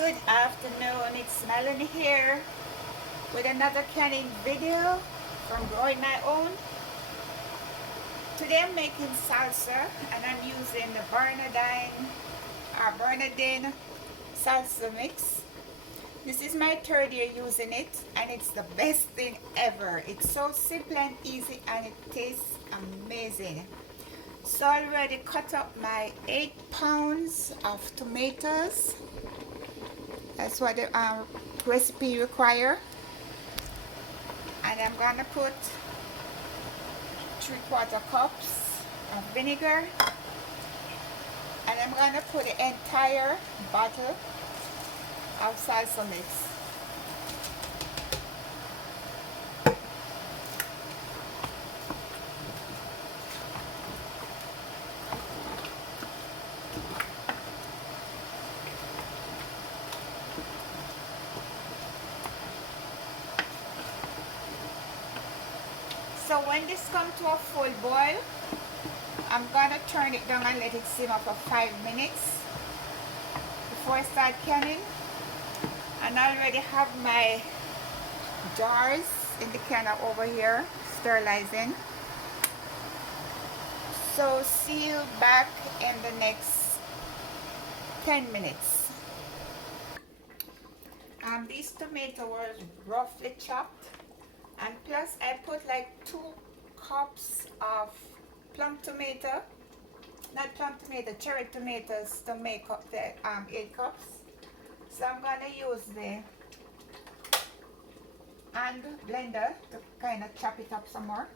Good afternoon, it's Melanie here with another canning video from Growing My Own. Today I'm making salsa and I'm using the Bernardine salsa mix. This is my third year using it and it's the best thing ever. It's so simple and easy and it tastes amazing. So I already cut up my 8 pounds of tomatoes. That's what the recipe require. And I'm gonna put 3/4 cups of vinegar. And I'm gonna put the entire bottle of salsa mix. So when this comes to a full boil, I'm gonna turn it down and let it simmer for 5 minutes before I start canning. And I already have my jars in the canner over here sterilizing. So see you back in the next 10 minutes. These tomatoes were roughly chopped. And plus I put like 2 cups of cherry tomatoes to make up the 8 cups. So I'm gonna use the hand blender to kind of chop it up some more.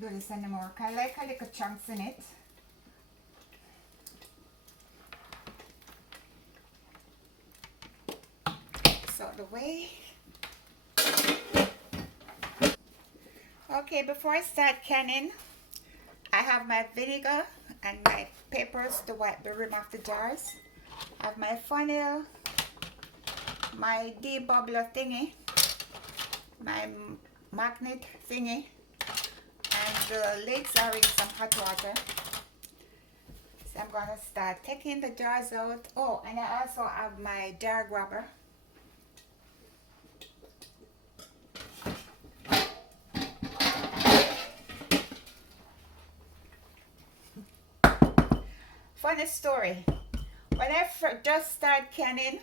Do this anymore. I like a little chunks in it. So the way. Okay, before I start canning, I have my vinegar and my papers to wipe the rim of the jars. I have my funnel, my debubbler thingy, my magnet thingy. And the lids are in some hot water. So I'm going to start taking the jars out. Oh, and I also have my jar grabber. Funny story. When I just started canning,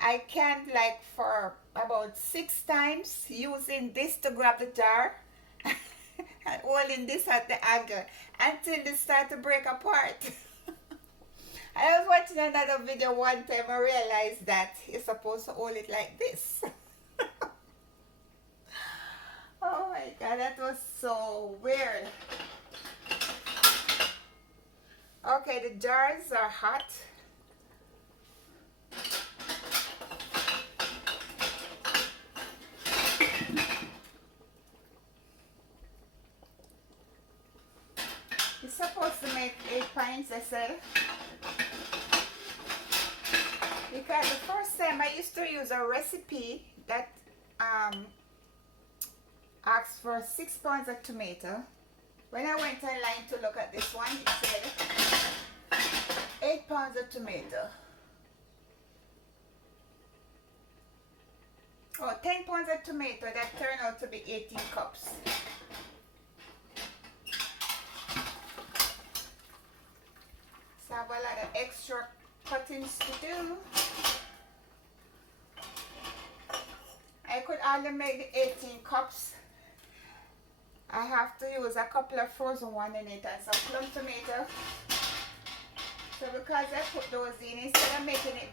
I canned like for about 6 times using this to grab the jar. And holding this at the angle until they start to break apart. I was watching another video one time. I realized that you're supposed to hold it like this. Oh my god, that was so weird. Okay, the jars are hot. It's supposed to make 8 pints, I said. Because the first time I used to use a recipe that asked for 6 pounds of tomato. When I went online to look at this one, it said 8 pounds of tomato. Oh, 10 pounds of tomato, that turned out to be 18 cups. I have a lot of extra cuttings to do. I could only make the 18 cups. I have to use a couple of frozen ones in it and some plum tomato. So because I put those in, instead of making it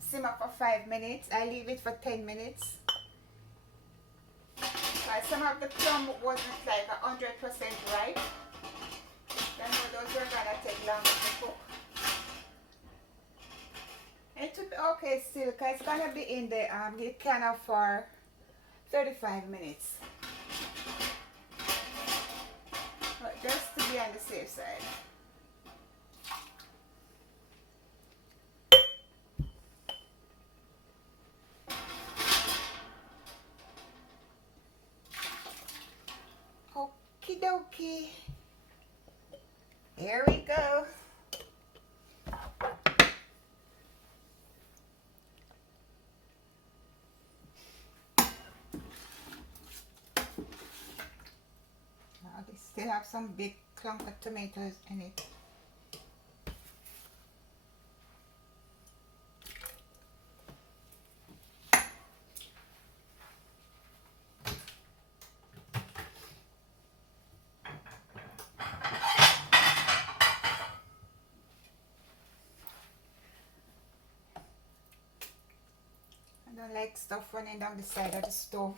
simmer for 5 minutes, I leave it for 10 minutes. Some of the plum wasn't like 100% ripe. Then longer to cook. It should be okay still, because it's gonna be in the can for 35 minutes. But just to be on the safe side. Okie dokie. Here we go. Now they still have some big clump of tomatoes in it. I don't like stuff running down the side of the stove.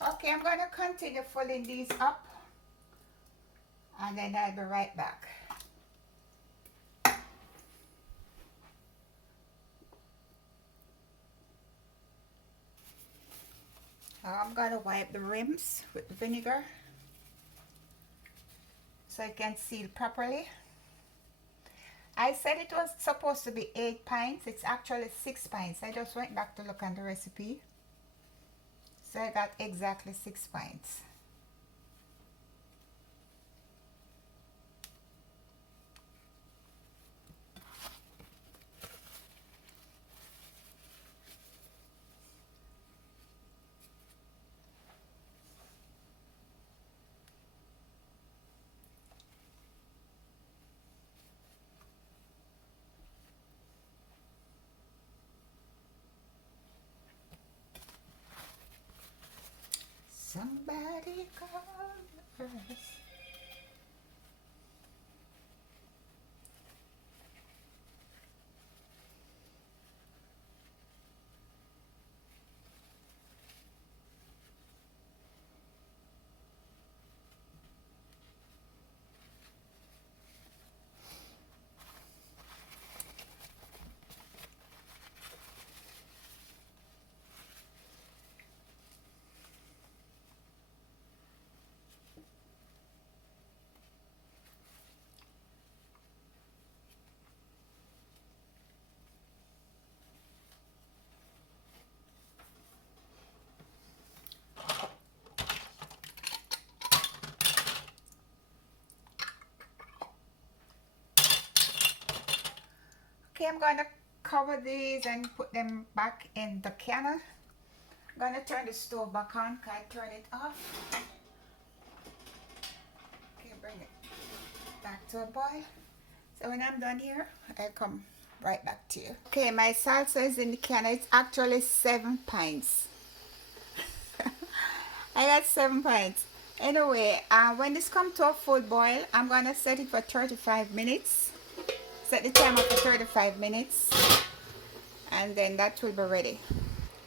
Okay, I'm going to continue folding these up, and then I'll be right back. I'm going to wipe the rims with vinegar so it can seal properly. I said it was supposed to be 8 pints. It's actually 6 pints. I just went back to look at the recipe. So I got exactly 6 pints. Somebody call us. Okay, I'm going to cover these and put them back in the canner. I'm going to turn the stove back on. Can I turn it off? Okay, bring it back to a boil. So when I'm done here, I'll come right back to you. Okay, my salsa is in the canner. It's actually 7 pints. I got 7 pints. Anyway, when this comes to a full boil, I'm going to set it for 35 minutes. Set the timer for 35 minutes. And then that will be ready.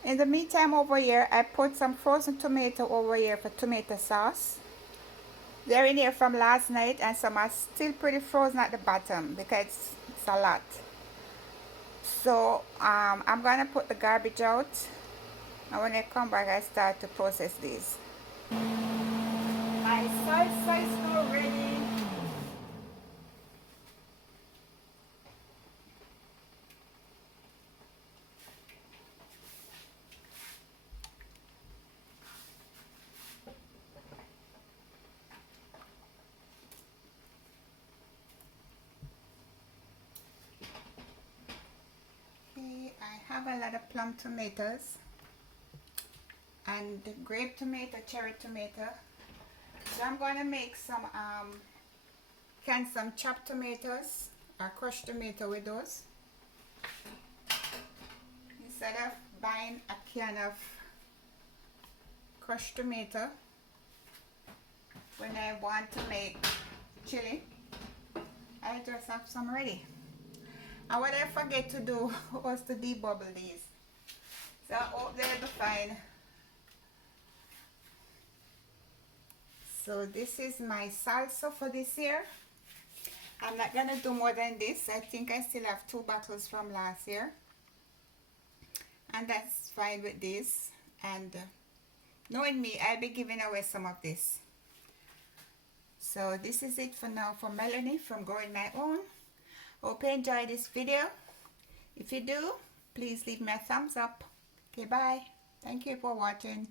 In the meantime over here, I put some frozen tomato over here for tomato sauce. They're in here from last night, and some are still pretty frozen at the bottom because it's a lot. So I'm gonna put the garbage out, and when I come back I start to process these. My salsa is now ready. I have a lot of plum tomatoes and grape tomato, cherry tomato. So I'm going to make some some chopped tomatoes or crushed tomato with those. Instead of buying a can of crushed tomato when I want to make chili, I just have some ready. And what I forget to do was to debubble these. So I hope they'll be fine. So this is my salsa for this year. I'm not gonna do more than this. I think I still have 2 bottles from last year, and that's fine with this. And knowing me, I'll be giving away some of this. So this is it for now for Melanie from Growing My Own. Hope you enjoyed this video. If you do, please leave me a thumbs up. Okay, bye. Thank you for watching.